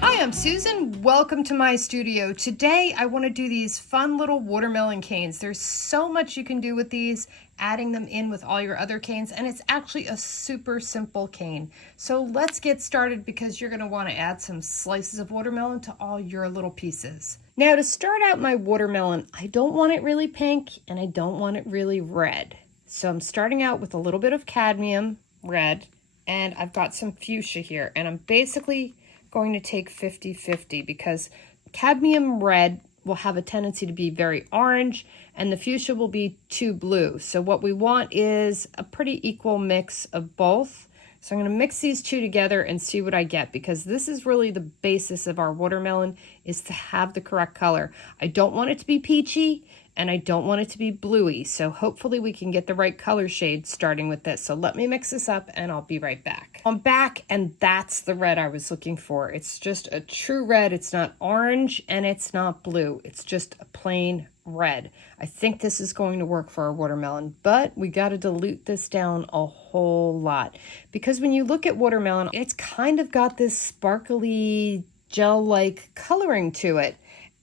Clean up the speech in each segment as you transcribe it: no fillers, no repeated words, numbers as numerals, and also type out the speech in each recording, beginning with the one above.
Hi, I'm Susan. Welcome to my studio. Today I want to do these fun little watermelon canes. There's so much you can do with these, adding them in with all your other canes, and it's actually a super simple cane. So let's get started because you're going to want to add some slices of watermelon to all your little pieces. Now to start out my watermelon, I don't want it really pink and I don't want it really red. So I'm starting out with a little bit of cadmium red, and I've got some fuchsia here, and I'm basically going to take 50-50 because cadmium red will have a tendency to be very orange and the fuchsia will be too blue. So what we want is a pretty equal mix of both. So I'm going to mix these two together and see what I get, because this is really the basis of our watermelon, is to have the correct color. I don't want it to be peachy and I don't want it to be bluey. So hopefully we can get the right color shade starting with this. So let me mix this up and I'll be right back. I'm back, and that's the red I was looking for. It's just a true red. It's not orange and it's not blue. It's just a plain red. I think this is going to work for our watermelon, but we got to dilute this down a whole lot, because when you look at watermelon, it's kind of got this sparkly gel-like coloring to it.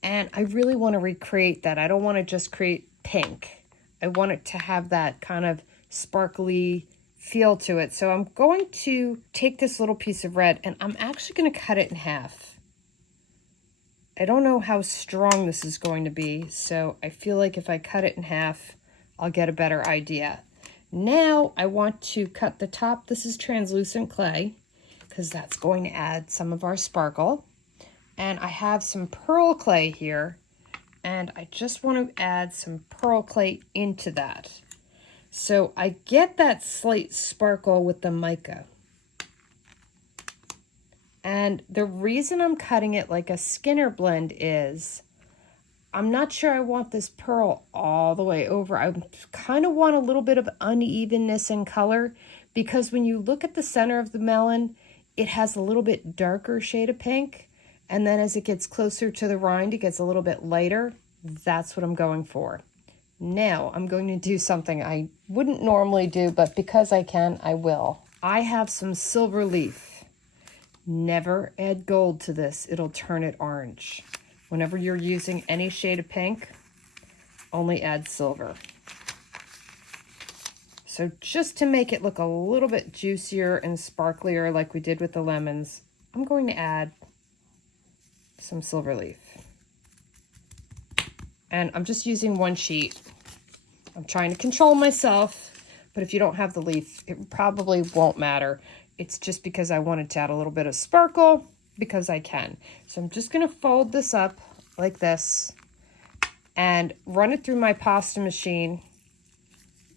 And I really want to recreate that. I don't want to just create pink. I want it to have that kind of sparkly feel to it. So I'm going to take this little piece of red and I'm actually going to cut it in half. I don't know how strong this is going to be, so I feel like if I cut it in half, I'll get a better idea. Now I want to cut the top. This is translucent clay because that's going to add some of our sparkle. And I have some pearl clay here, and I just want to add some pearl clay into that. So I get that slight sparkle with the mica. And the reason I'm cutting it like a Skinner blend is I'm not sure I want this pearl all the way over. I kind of want a little bit of unevenness in color, because when you look at the center of the melon, it has a little bit darker shade of pink. And then as it gets closer to the rind, it gets a little bit lighter. That's what I'm going for. Now I'm going to do something I wouldn't normally do, but because I can, I will. I have some silver leaf. Never add gold to this. It'll turn it orange. Whenever you're using any shade of pink, only add silver. So just to make it look a little bit juicier and sparklier like we did with the lemons, I'm going to add some silver leaf. And I'm just using one sheet. I'm trying to control myself, but if you don't have the leaf, it probably won't matter. It's just because I wanted to add a little bit of sparkle because I can. So I'm just going to fold this up like this and run it through my pasta machine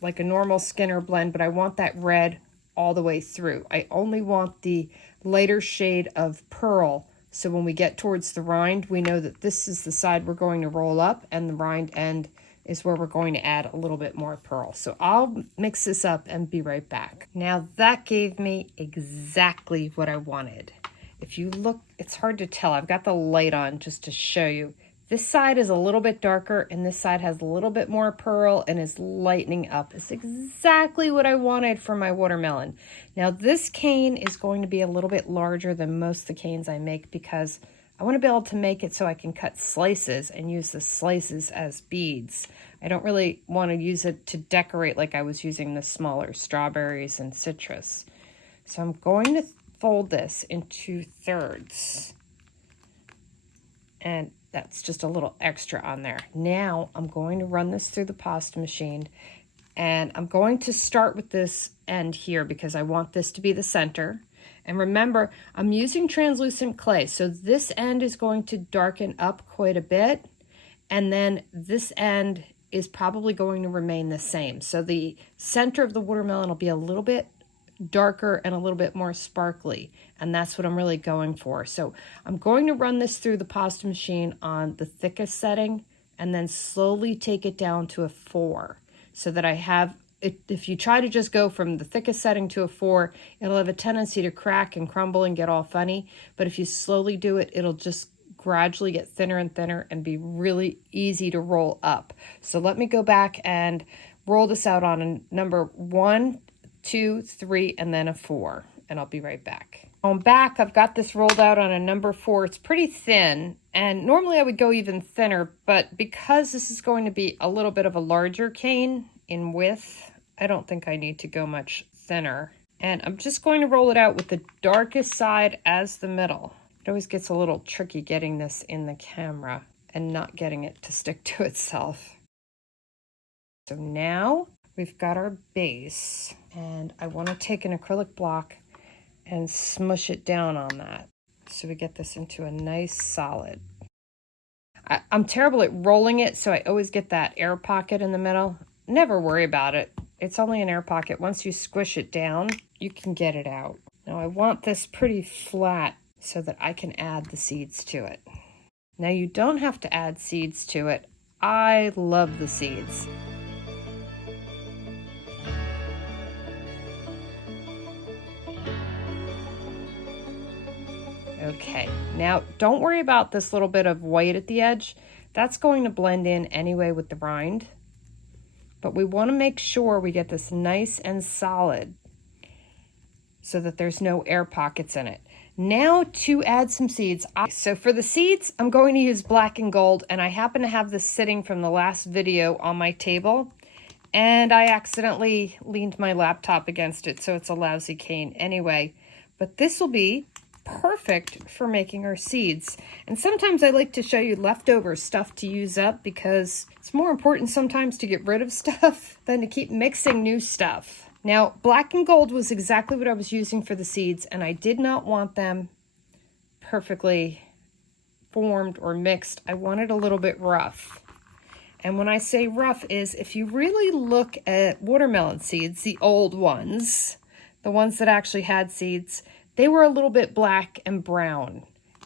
like a normal Skinner blend, but I want that red all the way through. I only want the lighter shade of pearl. So when we get towards the rind, we know that this is the side we're going to roll up, and the rind end is where we're going to add a little bit more pearl. So I'll mix this up and be right back. Now that gave me exactly what I wanted. If you look, it's hard to tell. I've got the light on just to show you. This side is a little bit darker and this side has a little bit more pearl and is lightening up. It's exactly what I wanted for my watermelon. Now this cane is going to be a little bit larger than most of the canes I make because I want to be able to make it so I can cut slices and use the slices as beads. I don't really want to use it to decorate like I was using the smaller strawberries and citrus. So I'm going to fold this into thirds. And that's just a little extra on there. Now I'm going to run this through the pasta machine, and I'm going to start with this end here because I want this to be the center. And remember, I'm using translucent clay, so this end is going to darken up quite a bit, and then this end is probably going to remain the same. So the center of the watermelon will be a little bit darker and a little bit more sparkly, and that's what I'm really going for. So I'm going to run this through the pasta machine on the thickest setting and then slowly take it down to a 4 so that I have it. If you try to just go from the thickest setting to a 4, it'll have a tendency to crack and crumble and get all funny, but if you slowly do it, it'll just gradually get thinner and thinner and be really easy to roll up. So let me go back and roll this out on a number 1, 2, 3, and then a 4, and I'll be right back. On back, I've got this rolled out on a number 4. It's pretty thin, and normally I would go even thinner, but because this is going to be a little bit of a larger cane in width, I don't think I need to go much thinner. And I'm just going to roll it out with the darkest side as the middle. It always gets a little tricky getting this in the camera and not getting it to stick to itself. So now we've got our base, and I want to take an acrylic block and smush it down on that so we get this into a nice solid. I'm terrible at rolling it, so I always get that air pocket in the middle. Never worry about it. It's only an air pocket. Once you squish it down, you can get it out. Now I want this pretty flat so that I can add the seeds to it. Now you don't have to add seeds to it. I love the seeds. Okay, now don't worry about this little bit of white at the edge. That's going to blend in anyway with the rind. But we want to make sure we get this nice and solid so that there's no air pockets in it. Now to add some seeds. So for the seeds, I'm going to use black and gold, and I happen to have this sitting from the last video on my table, and I accidentally leaned my laptop against it, so it's a lousy cane anyway. But this will be perfect for making our seeds. And sometimes I like to show you leftover stuff to use up because it's more important sometimes to get rid of stuff than to keep mixing new stuff. Now, black and gold was exactly what I was using for the seeds, and I did not want them perfectly formed or mixed. I wanted a little bit rough. And when I say rough is if you really look at watermelon seeds, the old ones, the ones that actually had seeds, they were a little bit black and brown,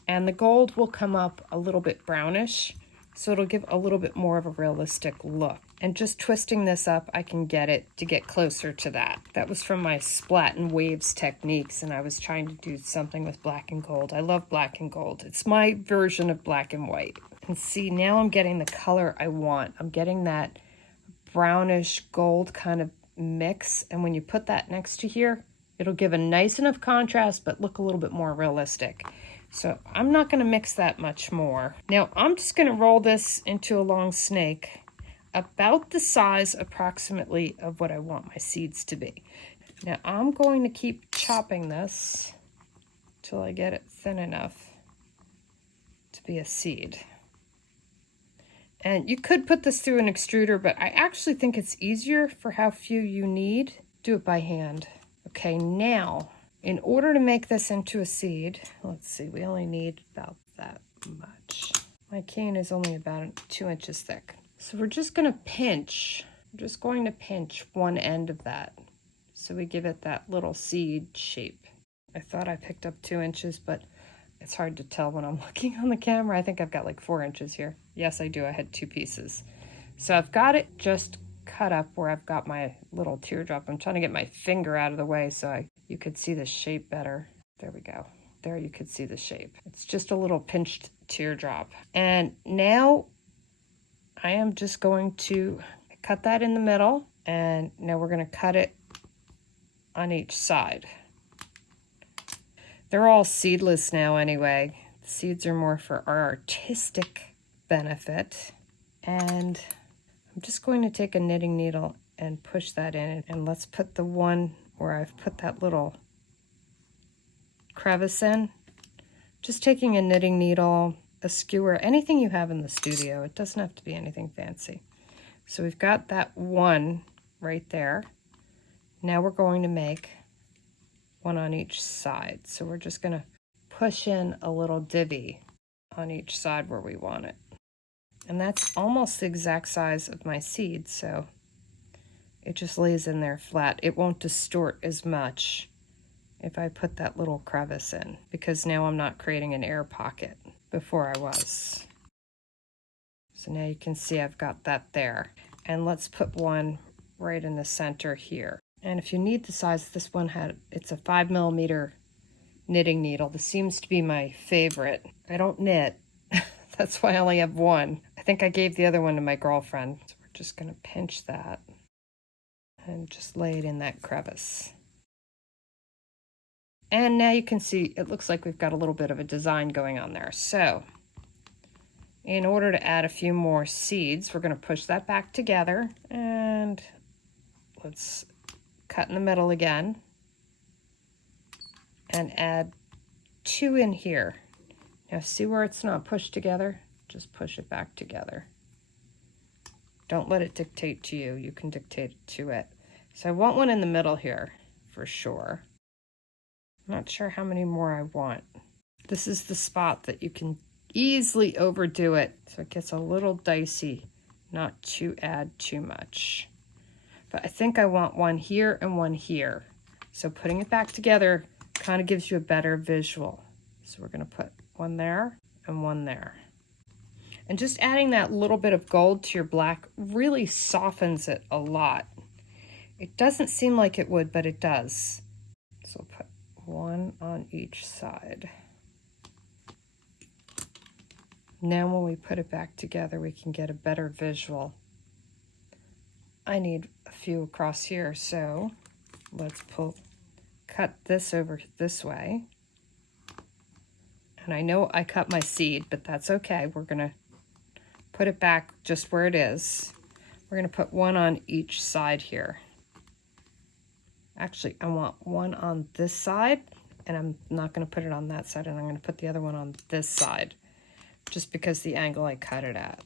and the gold will come up a little bit brownish, so it'll give a little bit more of a realistic look. And just twisting this up, I can get it to get closer to that. That was from my splat and waves techniques, and I was trying to do something with black and gold. I love black and gold. It's my version of black and white. And see, now I'm getting the color I want. I'm getting that brownish gold kind of mix, and when you put that next to here, it'll give a nice enough contrast, but look a little bit more realistic. So I'm not going to mix that much more. Now I'm just going to roll this into a long snake, about the size approximately of what I want my seeds to be. Now I'm going to keep chopping this till I get it thin enough to be a seed. And you could put this through an extruder, but I actually think it's easier for how few you need. Do it by hand. Okay, now, in order to make this into a seed, let's see, we only need about that much. My cane is only about 2 inches thick. So we're just going to pinch. I'm just going to pinch one end of that so we give it that little seed shape. I thought I picked up 2 inches, but it's hard to tell when I'm looking on the camera. I think I've got like 4 inches here. Yes, I do. I had 2 pieces. So I've got it just cut up where I've got my little teardrop. I'm trying to get my finger out of the way so you could see the shape better. There we go. There you could see the shape. It's just a little pinched teardrop. And now I am just going to cut that in the middle, and now we're going to cut it on each side. They're all seedless now anyway. The seeds are more for our artistic benefit. And I'm just going to take a knitting needle and push that in, and let's put the one where I've put that little crevice in. Just taking a knitting needle, a skewer, anything you have in the studio. It doesn't have to be anything fancy. So we've got that one right there. Now we're going to make one on each side. So we're just going to push in a little divvy on each side where we want it. And that's almost the exact size of my seed, so it just lays in there flat. It won't distort as much if I put that little crevice in, because now I'm not creating an air pocket. Before I was. So now you can see I've got that there. And let's put one right in the center here. And if you need the size, this one it's a 5mm knitting needle. This seems to be my favorite. I don't knit. That's why I only have one. I think I gave the other one to my girlfriend. So we're just going to pinch that. and just lay it in that crevice. And now you can see it looks like we've got a little bit of a design going on there. So in order to add a few more seeds, we're going to push that back together, and let's cut in the middle again and add 2 in here. Now see where it's not pushed together? Just push it back together. Don't let it dictate to you. You can dictate to it. So I want one in the middle here for sure. I'm not sure how many more I want. This is the spot that you can easily overdo it, so it gets a little dicey not to add too much. But I think I want one here and one here. So putting it back together kind of gives you a better visual. So we're going to put one there and one there. And just adding that little bit of gold to your black really softens it a lot. It doesn't seem like it would, but it does. So we'll put one on each side. Now when we put it back together, we can get a better visual. I need a few across here, so let's cut this over this way. And I know I cut my seed, but that's okay. We're gonna put it back just where it is. We're gonna put one on each side here. Actually, I want one on this side, and I'm not gonna put it on that side, and I'm gonna put the other one on this side, just because the angle I cut it at.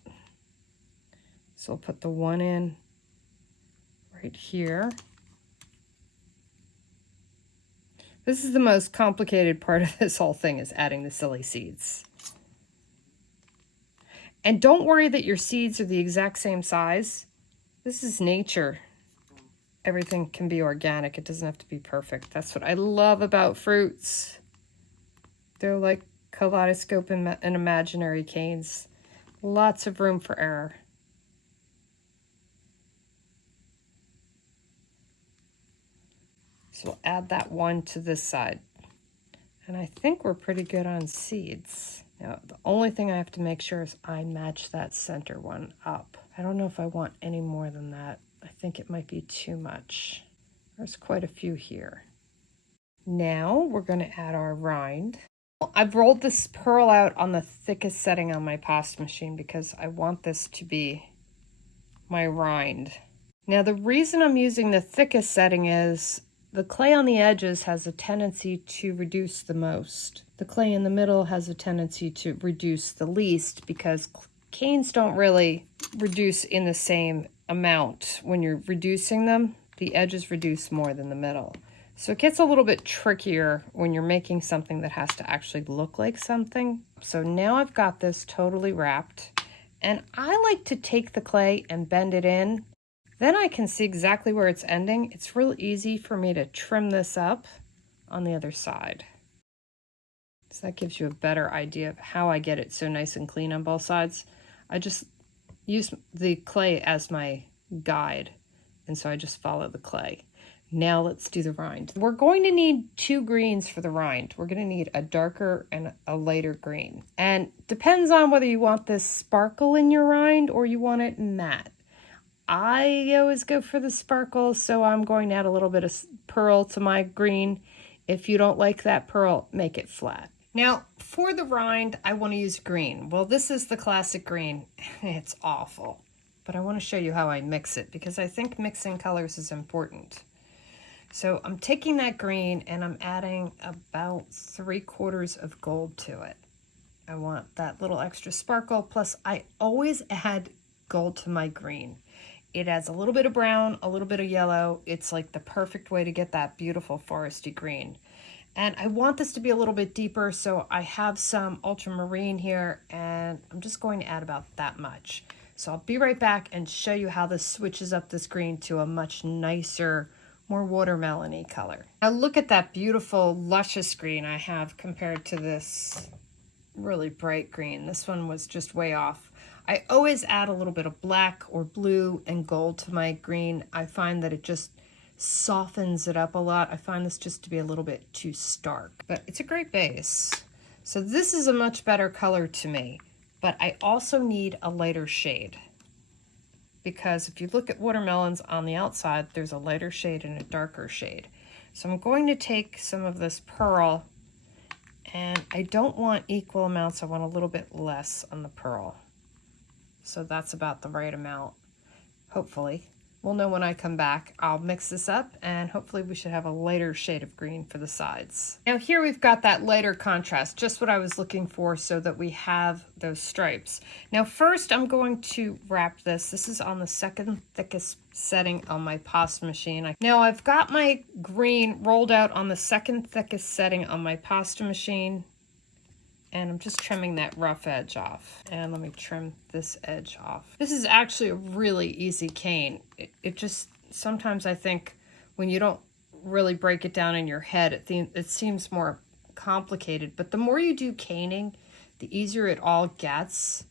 So we'll put the one in right here. This is the most complicated part of this whole thing, is adding the silly seeds. And don't worry that your seeds are the exact same size. This is nature. Everything can be organic. It doesn't have to be perfect. That's what I love about fruits. They're like kaleidoscope and imaginary canes. Lots of room for error. So we'll add that one to this side. And I think we're pretty good on seeds. Now, the only thing I have to make sure is I match that center one up. I don't know if I want any more than that. I think it might be too much. There's quite a few here. Now we're going to add our rind. I've rolled this pearl out on the thickest setting on my pasta machine because I want this to be my rind. Now the reason I'm using the thickest setting is the clay on the edges has a tendency to reduce the most. The clay in the middle has a tendency to reduce the least, because canes don't really reduce in the same amount. When you're reducing them, the edges reduce more than the middle. So it gets a little bit trickier when you're making something that has to actually look like something. So now I've got this totally wrapped, and I like to take the clay and bend it in. Then I can see exactly where it's ending. It's real easy for me to trim this up on the other side. So that gives you a better idea of how I get it so nice and clean on both sides. I just use the clay as my guide, and so I just follow the clay. Now let's do the rind. We're going to need 2 greens for the rind. We're going to need a darker and a lighter green. And depends on whether you want this sparkle in your rind or you want it matte. I always go for the sparkle, so I'm going to add a little bit of pearl to my green. If you don't like that pearl, make it flat. Now, for the rind, I want to use green. Well, this is the classic green. It's awful. But I want to show you how I mix it, because I think mixing colors is important. So I'm taking that green and I'm adding about 3/4 of gold to it. I want that little extra sparkle, plus I always add gold to my green. It adds a little bit of brown, a little bit of yellow. It's like the perfect way to get that beautiful foresty green. And I want this to be a little bit deeper, so I have some ultramarine here, and I'm just going to add about that much. So I'll be right back and show you how this switches up this green to a much nicer, more watermelon-y color. Now look at that beautiful, luscious green I have compared to this really bright green. This one was just way off. I always add a little bit of black or blue and gold to my green. I find that it just softens it up a lot. I find this just to be a little bit too stark, but it's a great base. So this is a much better color to me, but I also need a lighter shade. because if you look at watermelons on the outside, there's a lighter shade and a darker shade. So I'm going to take some of this pearl, and I don't want equal amounts. I want a little bit less on the pearl. So that's about the right amount, hopefully. We'll know when I come back. I'll mix this up, and hopefully we should have a lighter shade of green for the sides. Now here we've got that lighter contrast, just what I was looking for so that we have those stripes. Now first I'm going to wrap this. This is on the second thickest setting on my pasta machine. Now I've got my green rolled out on the second thickest setting on my pasta machine. And I'm just trimming that rough edge off. And let me trim this edge off. This is actually a really easy cane. It just, sometimes I think when you don't really break it down in your head, it seems more complicated. But the more you do caning, the easier it all gets.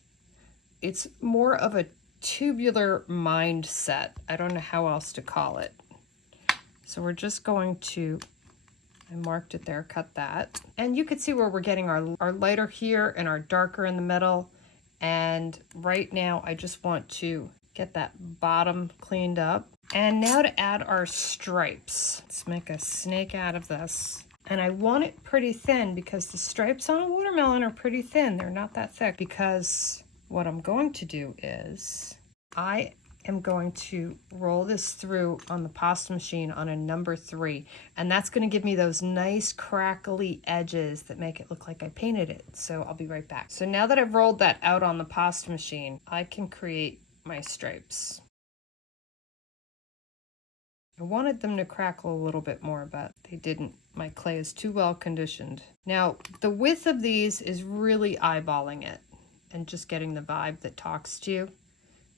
It's more of a tubular mindset. I don't know how else to call it. So we're just going to, I marked it there, cut that. And you can see where we're getting our lighter here and our darker in the middle. And right now I just want to get that bottom cleaned up. And now to add our stripes. Let's make a snake out of this. And I want it pretty thin because the stripes on a watermelon are pretty thin. They're not that thick, because what I'm going to do is I am going to roll this through on the pasta machine on a number 3, and that's going to give me those nice crackly edges that make it look like I painted it. So I'll be right back. So now that I've rolled that out on the pasta machine, I can create my stripes. I wanted them to crackle a little bit more, but they didn't. My clay is too well conditioned. Now the width of these is really eyeballing it and just getting the vibe that talks to you.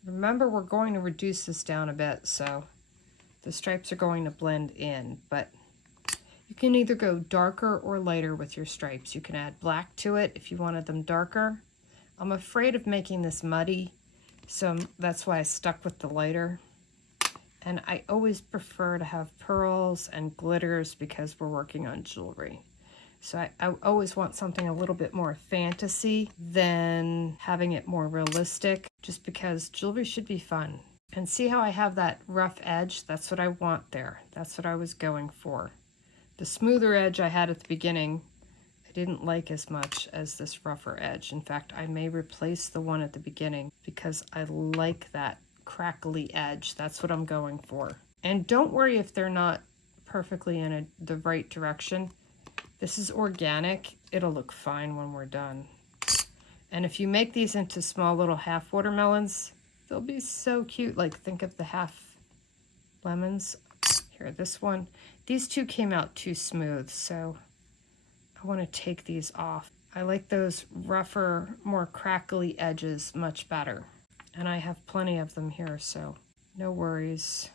Remember, we're going to reduce this down a bit, so the stripes are going to blend in, but you can either go darker or lighter with your stripes. You can add black to it if you wanted them darker. I'm afraid of making this muddy, so that's why I stuck with the lighter. And I always prefer to have pearls and glitters because we're working on jewelry. So I always want something a little bit more fantasy than having it more realistic, just because jewelry should be fun. And see how I have that rough edge? That's what I want there. That's what I was going for. The smoother edge I had at the beginning, I didn't like as much as this rougher edge. In fact, I may replace the one at the beginning because I like that crackly edge. That's what I'm going for. And don't worry if they're not perfectly in the right direction. This is organic. It'll look fine when we're done. And if you make these into small little half watermelons, they'll be so cute. Like, think of the half lemons. Here, this one. These two came out too smooth, so I want to take these off. I like those rougher, more crackly edges much better. And I have plenty of them here, so no worries.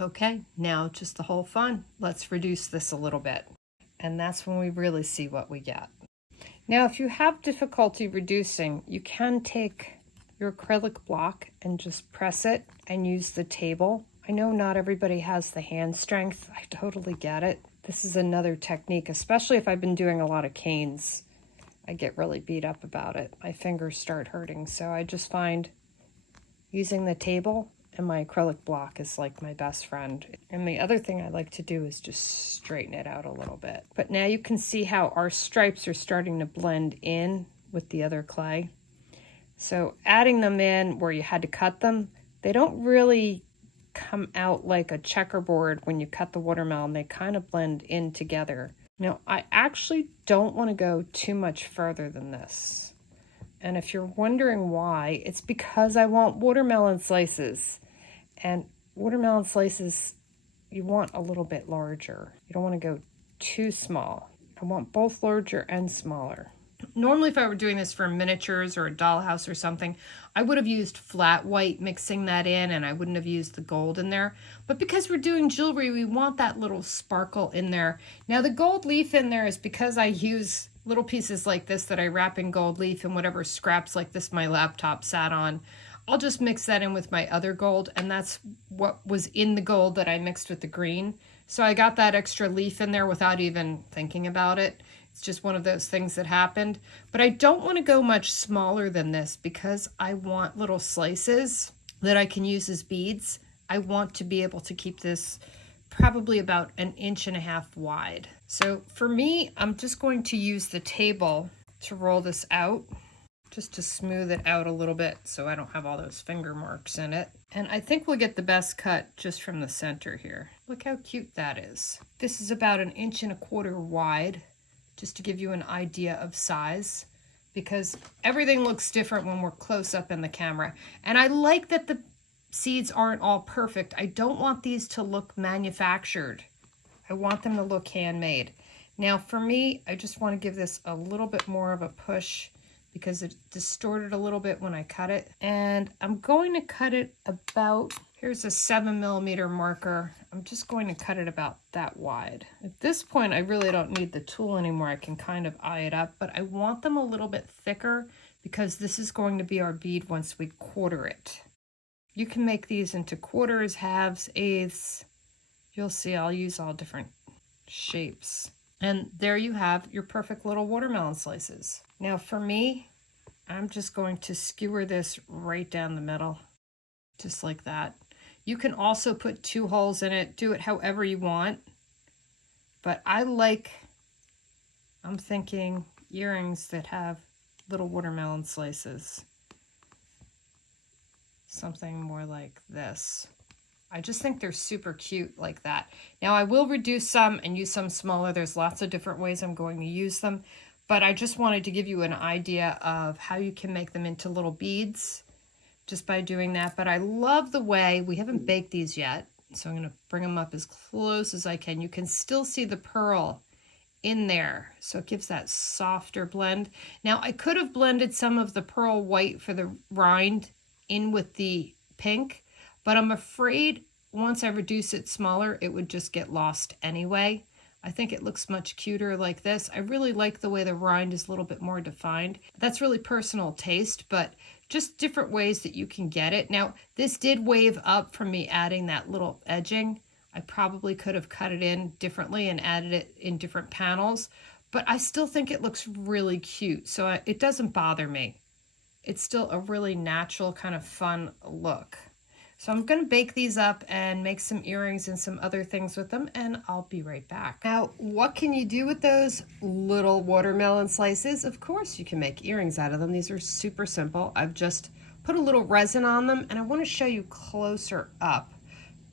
Okay, now just the whole fun. Let's reduce this a little bit. And that's when we really see what we get. Now, if you have difficulty reducing, you can take your acrylic block and just press it and use the table. I know not everybody has the hand strength. I totally get it. This is another technique, especially if I've been doing a lot of canes. I get really beat up about it. My fingers start hurting. So I just find using the table and my acrylic block is like my best friend. And the other thing I like to do is just straighten it out a little bit. But now you can see how our stripes are starting to blend in with the other clay. So adding them in where you had to cut them, they don't really come out like a checkerboard when you cut the watermelon. They kind of blend in together. Now, I actually don't want to go too much further than this. And if you're wondering why, it's because I want watermelon slices. And watermelon slices, you want a little bit larger. You don't want to go too small. I want both larger and smaller. Normally, if I were doing this for miniatures or a dollhouse or something, I would have used flat white, mixing that in, and I wouldn't have used the gold in there. But because we're doing jewelry, we want that little sparkle in there. Now, the gold leaf in there is because I use little pieces like this that I wrap in gold leaf, and whatever scraps like this my laptop sat on, I'll just mix that in with my other gold, and that's what was in the gold that I mixed with the green. So I got that extra leaf in there without even thinking about it. It's just one of those things that happened. But I don't want to go much smaller than this because I want little slices that I can use as beads. I want to be able to keep this probably about 1.5 inches wide. So for me, I'm just going to use the table to roll this out, just to smooth it out a little bit so I don't have all those finger marks in it. And I think we'll get the best cut just from the center here. Look how cute that is. This is about 1.25 inches wide, just to give you an idea of size, because everything looks different when we're close up in the camera. And I like that the seeds aren't all perfect. I don't want these to look manufactured. I want them to look handmade. Now for me, I just want to give this a little bit more of a push because it distorted a little bit when I cut it. And I'm going to cut it about, here's a 7mm marker. I'm just going to cut it about that wide. At this point, I really don't need the tool anymore. I can kind of eye it up, but I want them a little bit thicker because this is going to be our bead once we quarter it. You can make these into quarters, halves, eighths. You'll see I'll use all different shapes. And there you have your perfect little watermelon slices. Now for me, I'm just going to skewer this right down the middle, just like that. You can also put 2 holes in it, do it however you want. But I'm thinking earrings that have little watermelon slices. Something more like this. I just think they're super cute like that. Now I will reduce some and use some smaller. There's lots of different ways I'm going to use them, but I just wanted to give you an idea of how you can make them into little beads just by doing that. But I love the way, we haven't baked these yet, so I'm going to bring them up as close as I can. You can still see the pearl in there, so it gives that softer blend. Now I could have blended some of the pearl white for the rind in with the pink, but I'm afraid once I reduce it smaller, it would just get lost anyway. I think it looks much cuter like this. I really like the way the rind is a little bit more defined. That's really personal taste, but just different ways that you can get it. Now, this did wave up from me adding that little edging. I probably could have cut it in differently and added it in different panels, but I still think it looks really cute, so it doesn't bother me. It's still a really natural kind of fun look. So I'm going to bake these up and make some earrings and some other things with them, and I'll be right back. Now, what can you do with those little watermelon slices? Of course, you can make earrings out of them. These are super simple. I've just put a little resin on them, and I want to show you closer up.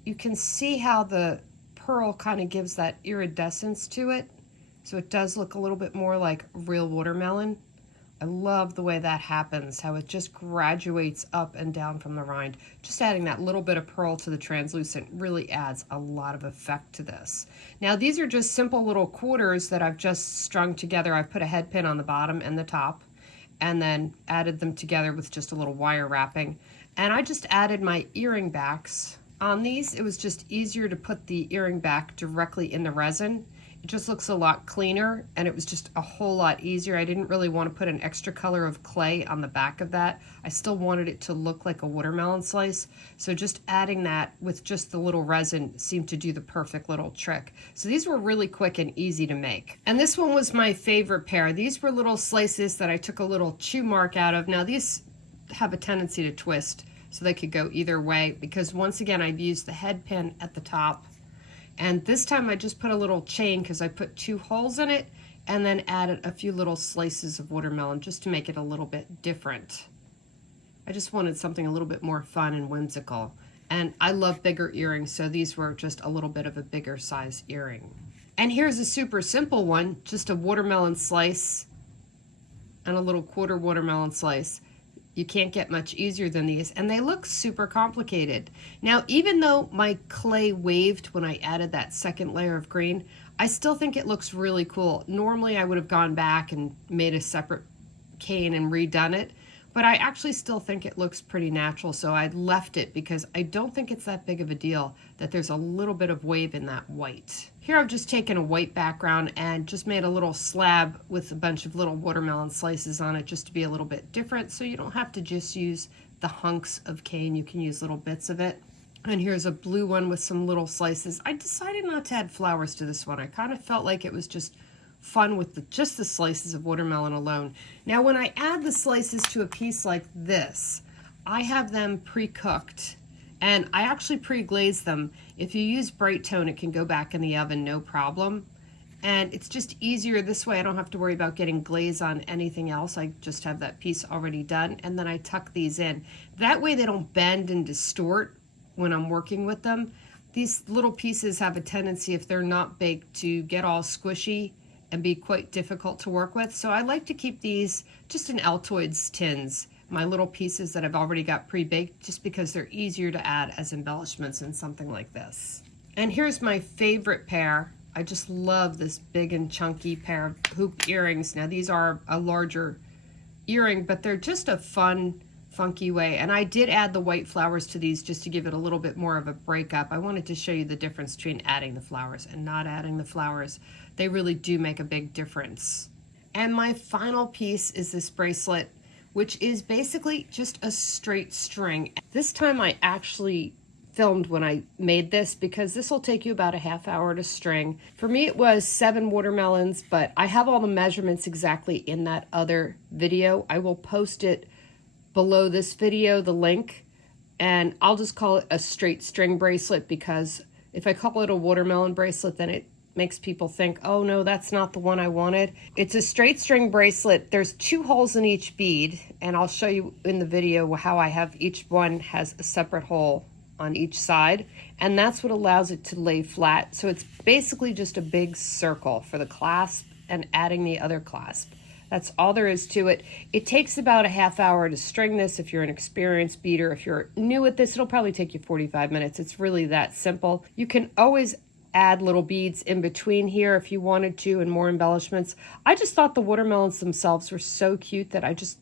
You can see how the pearl kind of gives that iridescence to it, so it does look a little bit more like real watermelon. I love the way that happens, how it just graduates up and down from the rind. Just adding that little bit of pearl to the translucent really adds a lot of effect to this. Now these are just simple little quarters that I've just strung together. I've put a head pin on the bottom and the top, and then added them together with just a little wire wrapping. And I just added my earring backs on these. It was just easier to put the earring back directly in the resin. It just looks a lot cleaner, and it was just a whole lot easier. I didn't really want to put an extra color of clay on the back of that. I still wanted it to look like a watermelon slice, so just adding that with just the little resin seemed to do the perfect little trick. So these were really quick and easy to make. And this one was my favorite pair. These were little slices that I took a little chew mark out of. Now these have a tendency to twist, so they could go either way, because once again I've used the head pin at the top. And this time I just put a little chain because I put 2 holes in it and then added a few little slices of watermelon just to make it a little bit different. I just wanted something a little bit more fun and whimsical. And I love bigger earrings, so these were just a little bit of a bigger size earring. And here's a super simple one, just a watermelon slice and a little quarter watermelon slice. You can't get much easier than these, and they look super complicated. Now, even though my clay waved when I added that second layer of green, I still think it looks really cool. Normally, I would have gone back and made a separate cane and redone it, but I actually still think it looks pretty natural, so I left it because I don't think it's that big of a deal that there's a little bit of wave in that white. Here I've just taken a white background and just made a little slab with a bunch of little watermelon slices on it just to be a little bit different, so you don't have to just use the hunks of cane, you can use little bits of it. And here's a blue one with some little slices. I decided not to add flowers to this one. I kind of felt like it was just fun with just the slices of watermelon alone. Now when I add the slices to a piece like this, I have them pre-cooked, and I actually pre-glaze them. If you use bright tone, it can go back in the oven no problem. And it's just easier this way. I don't have to worry about getting glaze on anything else. I just have that piece already done, and then I tuck these in. That way they don't bend and distort when I'm working with them. These little pieces have a tendency, if they're not baked, to get all squishy and be quite difficult to work with. So I like to keep these just in Altoids tins, my little pieces that I've already got pre-baked, just because they're easier to add as embellishments in something like this. And here's my favorite pair. I just love this big and chunky pair of hoop earrings. Now these are a larger earring, but they're just a fun, funky way. And I did add the white flowers to these just to give it a little bit more of a breakup. I wanted to show you the difference between adding the flowers and not adding the flowers. They really do make a big difference. And my final piece is this bracelet, which is basically just a straight string. This time I actually filmed when I made this, because this will take you about a half hour to string. For me it was 7 watermelons, but I have all the measurements exactly in that other video. I will post it below this video, the link, and I'll just call it a straight string bracelet, because if I call it a watermelon bracelet, then it makes people think, oh no, that's not the one I wanted. It's a straight string bracelet. There's 2 holes in each bead, and I'll show you in the video how I have each one has a separate hole on each side, and that's what allows it to lay flat. So it's basically just a big circle for the clasp and adding the other clasp. That's all there is to it. It takes about a half hour to string this. If you're an experienced beader, if you're new at this, it'll probably take you 45 minutes. It's really that simple. You can always add little beads in between here if you wanted to, and more embellishments. I just thought the watermelons themselves were so cute that I just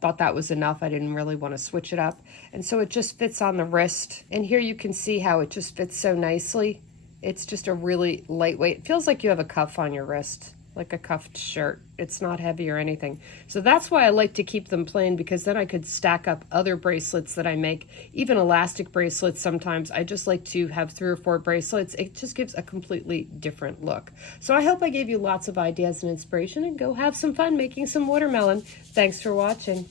thought that was enough. I didn't really want to switch it up. And so it just fits on the wrist. And here you can see how it just fits so nicely. It's just a really lightweight, it feels like you have a cuff on your wrist, like a cuffed shirt. It's not heavy or anything. So that's why I like to keep them plain, because then I could stack up other bracelets that I make, even elastic bracelets sometimes. I just like to have 3 or 4 bracelets. It just gives a completely different look. So I hope I gave you lots of ideas and inspiration, and go have some fun making some watermelon. Thanks for watching.